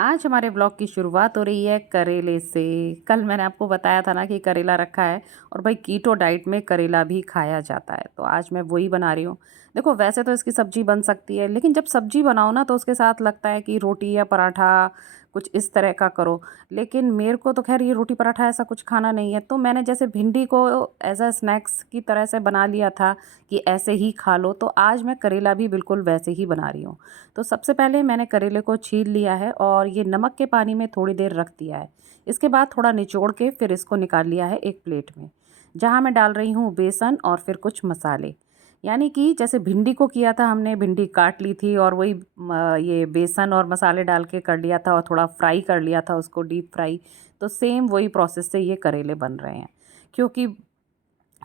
आज हमारे ब्लॉग की शुरुआत हो रही है करेले से। कल मैंने आपको बताया था ना कि करेला रखा है और भाई कीटो डाइट में करेला भी खाया जाता है, तो आज मैं वही बना रही हूँ। देखो वैसे तो इसकी सब्जी बन सकती है, लेकिन जब सब्जी बनाओ ना तो उसके साथ लगता है कि रोटी या पराठा कुछ इस तरह का करो। लेकिन मेरे को तो खैर ये रोटी पराठा ऐसा कुछ खाना नहीं है, तो मैंने जैसे भिंडी को एज अ स्नैक्स की तरह से बना लिया था कि ऐसे ही खा लो, तो आज मैं करेला भी बिल्कुल वैसे ही बना रही हूँ। तो सबसे पहले मैंने करेले को छील लिया है और ये नमक के पानी में थोड़ी देर रख दिया है। इसके बाद थोड़ा निचोड़ के फिर इसको निकाल लिया है एक प्लेट में, जहाँ मैं डाल रही हूँ बेसन और फिर कुछ मसाले। यानी कि जैसे भिंडी को किया था, हमने भिंडी काट ली थी और वही ये बेसन और मसाले डाल के कर लिया था और थोड़ा फ्राई कर लिया था उसको, डीप फ्राई। तो सेम वही प्रोसेस से ये करेले बन रहे हैं। क्योंकि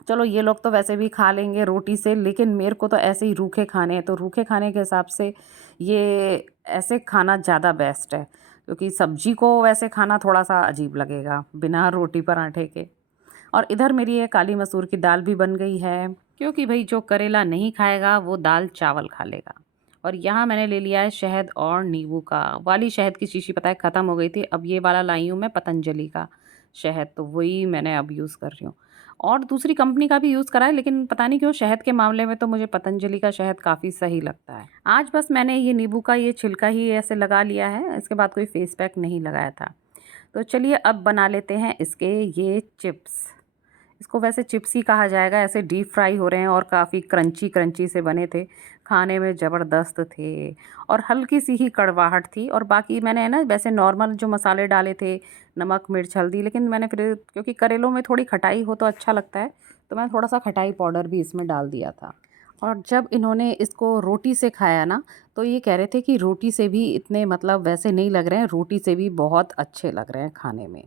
चलो ये लोग तो वैसे भी खा लेंगे रोटी से, लेकिन मेरे को तो ऐसे ही रूखे खाने हैं, तो रूखे खाने के हिसाब से ये ऐसे खाना ज़्यादा बेस्ट है। क्योंकि सब्जी को वैसे खाना थोड़ा सा अजीब लगेगा बिना रोटी पराठे के। और इधर मेरी ये काली मसूर की दाल भी बन गई है, क्योंकि भाई जो करेला नहीं खाएगा वो दाल चावल खा लेगा। और यहाँ मैंने ले लिया है शहद और नींबू का। वाली शहद की शीशी पता है ख़त्म हो गई थी, अब ये वाला लाई हूँ मैं पतंजलि का शहद, तो वही मैंने अब यूज़ कर रही हूँ। और दूसरी कंपनी का भी यूज़ करा है, लेकिन पता नहीं क्यों शहद के मामले में तो मुझे पतंजलि का शहद काफ़ी सही लगता है। आज बस मैंने ये नींबू का ये छिलका ही ऐसे लगा लिया है, इसके बाद कोई फेस पैक नहीं लगाया था। तो चलिए अब बना लेते हैं इसके ये चिप्स। इसको वैसे चिप्स ही कहा जाएगा, ऐसे डीप फ्राई हो रहे हैं और काफ़ी क्रंची क्रंची से बने थे। खाने में ज़बरदस्त थे और हल्की सी ही कड़वाहट थी। और बाकी मैंने है ना वैसे नॉर्मल जो मसाले डाले थे, नमक मिर्च हल्दी, लेकिन मैंने फिर क्योंकि करेलों में थोड़ी खटाई हो तो अच्छा लगता है, तो मैं थोड़ा सा खटाई पाउडर भी इसमें डाल दिया था। और जब इन्होंने इसको रोटी से खाया ना, तो ये कह रहे थे कि रोटी से भी इतने मतलब वैसे नहीं लग रहे हैं, रोटी से भी बहुत अच्छे लग रहे हैं खाने में।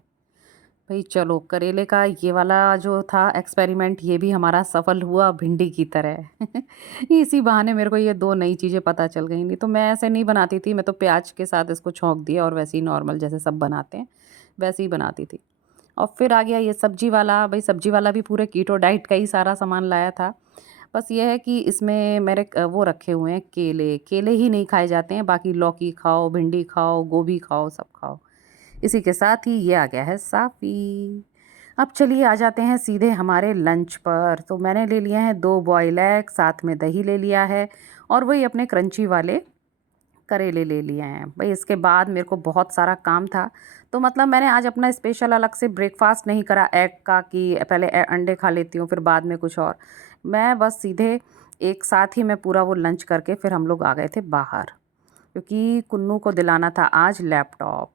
भई चलो करेले का ये वाला जो था एक्सपेरिमेंट, ये भी हमारा सफल हुआ भिंडी की तरह। इसी बहाने मेरे को ये 2 नई चीज़ें पता चल गई, नहीं तो मैं ऐसे नहीं बनाती थी, मैं तो प्याज के साथ इसको छौंक दिया और वैसे ही नॉर्मल जैसे सब बनाते हैं, वैसे ही बनाती थी। और फिर आ गया ये सब्जी वाला, भई सब्जी वाला भी पूरे कीटो डाइट का ही सारा सामान लाया था। बस ये है कि इसमें मेरे वो रखे हुए हैं केले, केले ही नहीं खाए जाते हैं, बाकी लौकी खाओ, भिंडी खाओ, गोभी खाओ, सब खाओ। इसी के साथ ही ये आ गया है साफ़ी। अब चलिए आ जाते हैं सीधे हमारे लंच पर। तो मैंने ले लिए हैं 2 बॉयल एग, साथ में दही ले लिया है और वही अपने क्रंची वाले करेले ले लिए हैं। भई इसके बाद मेरे को बहुत सारा काम था, तो मतलब मैंने आज अपना स्पेशल अलग से ब्रेकफ़ास्ट नहीं करा एग का कि पहले अंडे खा लेती हूँ फिर बाद में कुछ और। मैं बस सीधे एक साथ ही मैं पूरा वो लंच करके फिर हम लोग आ गए थे बाहर, क्योंकि कुन्नू को दिलाना था आज लैपटॉप।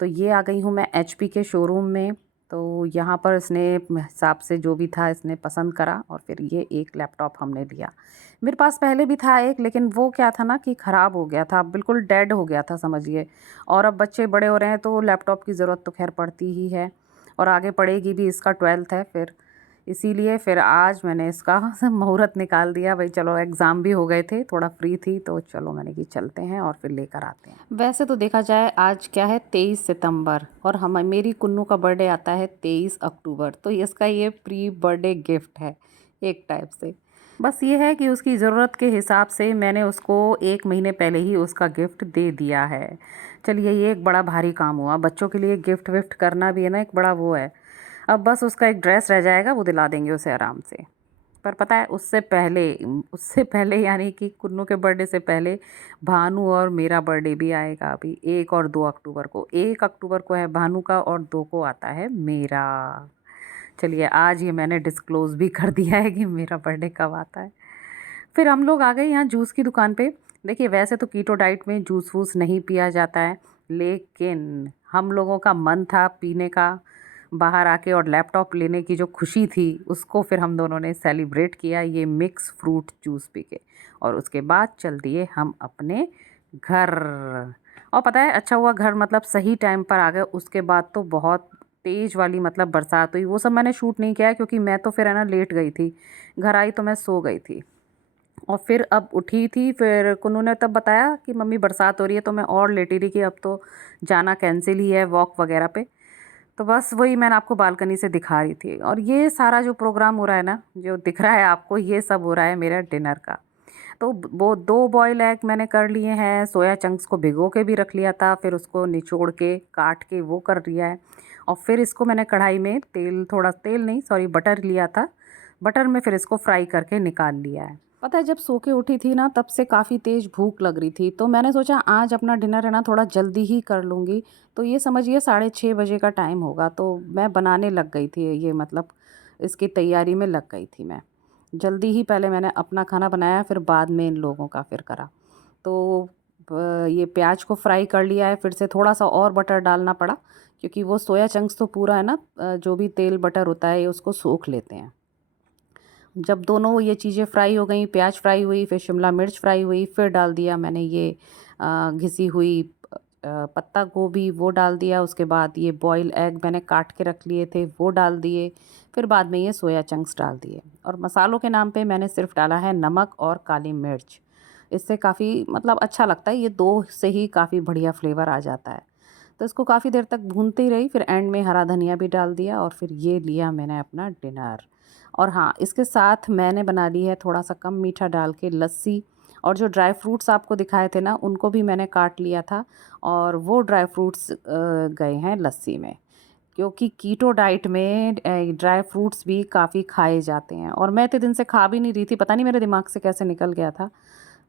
तो ये आ गई हूँ मैं एचपी के शोरूम में। तो यहाँ पर इसने हिसाब से जो भी था इसने पसंद करा और फिर ये एक लैपटॉप हमने लिया। मेरे पास पहले भी था एक, लेकिन वो क्या था ना कि ख़राब हो गया था, बिल्कुल डेड हो गया था समझिए। और अब बच्चे बड़े हो रहे हैं तो लैपटॉप की ज़रूरत तो खैर पड़ती ही है और आगे पड़ेगी भी, इसका 12th है फिर। इसीलिए फिर आज मैंने इसका मुहूर्त निकाल दिया, भाई चलो एग्ज़ाम भी हो गए थे, थोड़ा फ्री थी तो चलो मैंने कि चलते हैं और फिर लेकर आते हैं। वैसे तो देखा जाए आज क्या है 23 सितंबर और हम मेरी कुन्नू का बर्थडे आता है 23 अक्टूबर, तो इसका ये प्री बर्थडे गिफ्ट है एक टाइप से। बस ये है कि उसकी ज़रूरत के हिसाब से मैंने उसको 1 महीने पहले ही उसका गिफ्ट दे दिया है। चलिए ये एक बड़ा भारी काम हुआ, बच्चों के लिए गिफ्ट विफ्ट करना भी है ना एक बड़ा वो है। अब बस उसका एक ड्रेस रह जाएगा, वो दिला देंगे उसे आराम से। पर पता है उससे पहले यानी कि कुन्नू के बर्थडे से पहले भानु और मेरा बर्थडे भी आएगा अभी 1 और 2 अक्टूबर को। 1 अक्टूबर को है भानु का और 2 को आता है मेरा। चलिए आज ये मैंने डिस्क्लोज़ भी कर दिया है कि मेरा बर्थडे कब आता है। फिर हम लोग आ गए यहाँ जूस की दुकान पे। देखिए वैसे तो कीटो डाइट में जूस वूस नहीं पिया जाता है, लेकिन हम लोगों का मन था पीने का बाहर आके, और लैपटॉप लेने की जो खुशी थी उसको फिर हम दोनों ने सेलिब्रेट किया ये मिक्स फ्रूट जूस पी के। और उसके बाद चल दिए हम अपने घर। और पता है अच्छा हुआ घर मतलब सही टाइम पर आ गए, उसके बाद तो बहुत तेज़ वाली मतलब बरसात हुई, वो सब मैंने शूट नहीं किया है क्योंकि मैं तो फिर है ना लेट गई थी। घर आई तो मैं सो गई थी और फिर अब उठी थी, फिर कुन्नू ने तब बताया कि मम्मी बरसात हो रही है, तो मैं और लेटी रही कि अब तो जाना कैंसिल ही है वॉक वगैरह पे। तो बस वही मैंने आपको बालकनी से दिखा रही थी। और ये सारा जो प्रोग्राम हो रहा है ना, जो दिख रहा है आपको, ये सब हो रहा है मेरा डिनर का। तो वो 2 बॉयल एग मैंने कर लिए हैं, सोया चंक्स को भिगो के भी रख लिया था, फिर उसको निचोड़ के काट के वो कर लिया है। और फिर इसको मैंने कढ़ाई में तेल नहीं सॉरी बटर लिया था, बटर में फिर इसको फ्राई करके निकाल लिया है। पता है जब सो के उठी थी ना तब से काफ़ी तेज़ भूख लग रही थी, तो मैंने सोचा आज अपना डिनर है ना थोड़ा जल्दी ही कर लूँगी। तो ये समझिए 6:30 बजे का टाइम होगा, तो मैं बनाने लग गई थी, ये मतलब इसकी तैयारी में लग गई थी मैं। जल्दी ही पहले मैंने अपना खाना बनाया, फिर बाद में इन लोगों का फिर करा। तो ये प्याज को फ्राई कर लिया है, फिर से थोड़ा-सा और बटर डालना पड़ा क्योंकि वो सोया चंक्स तो पूरा है ना, जो भी तेल बटर होता है ये उसको सोख लेते हैं। जब दोनों ये चीज़ें फ्राई हो गई, प्याज फ्राई हुई, फिर शिमला मिर्च फ्राई हुई, फिर डाल दिया मैंने ये घिसी हुई पत्ता गोभी, वो डाल दिया। उसके बाद ये बॉयल एग मैंने काट के रख लिए थे वो डाल दिए। फिर बाद में ये सोया चंक्स डाल दिए और मसालों के नाम पे मैंने सिर्फ डाला है नमक और काली मिर्च। इससे काफ़ी मतलब अच्छा लगता है, ये 2 से ही काफ़ी बढ़िया फ्लेवर आ जाता है। तो इसको काफ़ी देर तक भूनते ही रही, फिर एंड में हरा धनिया भी डाल दिया और फिर ये लिया मैंने अपना डिनर। और हाँ, इसके साथ मैंने बना ली है थोड़ा-सा कम मीठा डाल के लस्सी, और जो ड्राई फ्रूट्स आपको दिखाए थे ना, उनको भी मैंने काट लिया था और वो ड्राई फ्रूट्स गए हैं लस्सी में। क्योंकि कीटो डाइट में ड्राई फ्रूट्स भी काफ़ी खाए जाते हैं और मैं इतने दिन से खा भी नहीं रही थी, पता नहीं मेरे दिमाग से कैसे निकल गया था।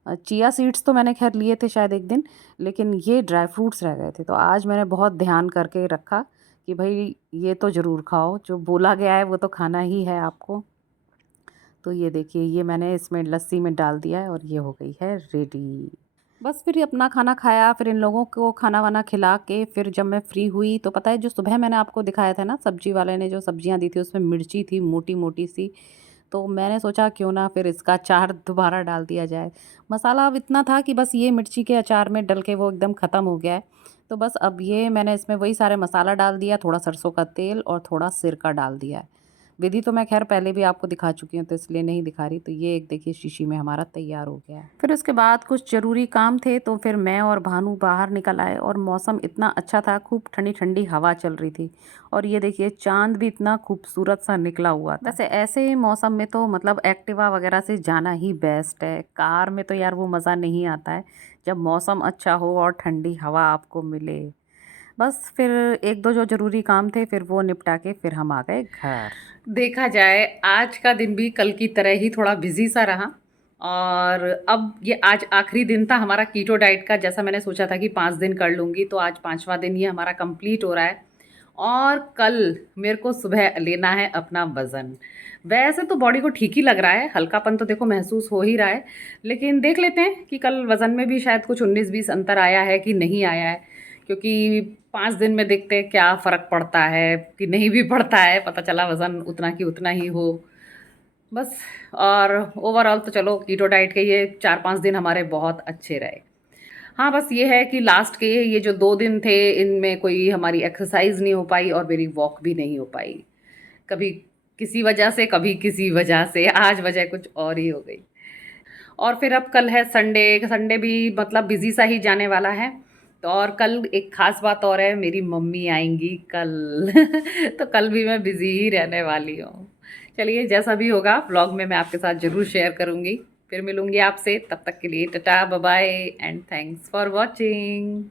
चिया सीड्स तो मैंने ख़ैर लिए थे शायद एक दिन, लेकिन ये ड्राई फ्रूट्स रह गए थे। तो आज मैंने बहुत ध्यान करके रखा कि भई ये तो ज़रूर खाओ, जो बोला गया है वो तो खाना ही है आपको। तो ये देखिए, ये मैंने इसमें लस्सी में डाल दिया है और ये हो गई है रेडी। बस फिर अपना खाना खाया, फिर इन लोगों को खाना-वाना खिला के फिर जब मैं फ्री हुई तो पता है जो सुबह मैंने आपको दिखाया था ना, सब्ज़ी वाले ने जो सब्ज़ियाँ दी थी उसमें मिर्ची थी मोटी-मोटी सी, तो मैंने सोचा क्यों ना फिर इसका अचार दोबारा डाल दिया जाए। मसाला अब इतना था कि बस ये मिर्ची के अचार में डल के वो एकदम ख़त्म हो गया है। तो बस अब ये मैंने इसमें वही सारे मसाला डाल दिया, थोड़ा सरसों का तेल और थोड़ा सिरका डाल दिया है। विधि तो मैं ख़ैर पहले भी आपको दिखा चुकी हूँ तो इसलिए नहीं दिखा रही। तो ये एक देखिए शीशी में हमारा तैयार हो गया है। फिर उसके बाद कुछ ज़रूरी काम थे तो फिर मैं और भानु बाहर निकल आए और मौसम इतना अच्छा था, खूब ठंडी-ठंडी हवा चल रही थी और ये देखिए चाँद भी इतना खूबसूरत सा निकला हुआ था। वैसे ऐसे मौसम में तो मतलब एक्टिवा वगैरह से जाना ही बेस्ट है। कार में तो यार वो मज़ा नहीं आता है, जब मौसम अच्छा हो और ठंडी हवा आपको मिले। बस फिर 1-2 जो ज़रूरी काम थे फिर वो निपटा के फिर हम आ गए घर। देखा जाए आज का दिन भी कल की तरह ही थोड़ा बिजी सा रहा और अब ये आज आखिरी दिन था हमारा कीटो डाइट का। जैसा मैंने सोचा था कि 5 दिन कर लूँगी, तो आज 5वां दिन ये हमारा कंप्लीट हो रहा है और कल मेरे को सुबह लेना है अपना वज़न। वैसे तो बॉडी को ठीक ही लग रहा है, हल्कापन तो देखो महसूस हो ही रहा है, लेकिन देख लेते हैं कि कल वज़न में भी शायद कुछ 19-20 अंतर आया है कि नहीं आया है, क्योंकि 5 दिन में देखते हैं क्या फ़र्क पड़ता है कि नहीं भी पड़ता है, पता चला वज़न उतना की उतना ही हो बस। और ओवरऑल तो चलो कीटो डाइट के ये 4-5 दिन हमारे बहुत अच्छे रहे। हाँ, बस ये है कि लास्ट के ये जो 2 दिन थे इनमें कोई हमारी एक्सरसाइज़ नहीं हो पाई और मेरी वॉक भी नहीं हो पाई। कभी किसी वजह से, कभी किसी वजह से, आज वजह कुछ और ही हो गई। और फिर अब कल है संडे, संडे भी मतलब बिज़ी सा ही जाने वाला है। तो और कल एक ख़ास बात और है, मेरी मम्मी आएँगी कल तो कल भी मैं बिज़ी ही रहने वाली हूँ। चलिए जैसा भी होगा व्लॉग में मैं आपके साथ ज़रूर शेयर करूँगी। फिर मिलूँगी आपसे, तब तक के लिए tata, bye bye and thanks for watching.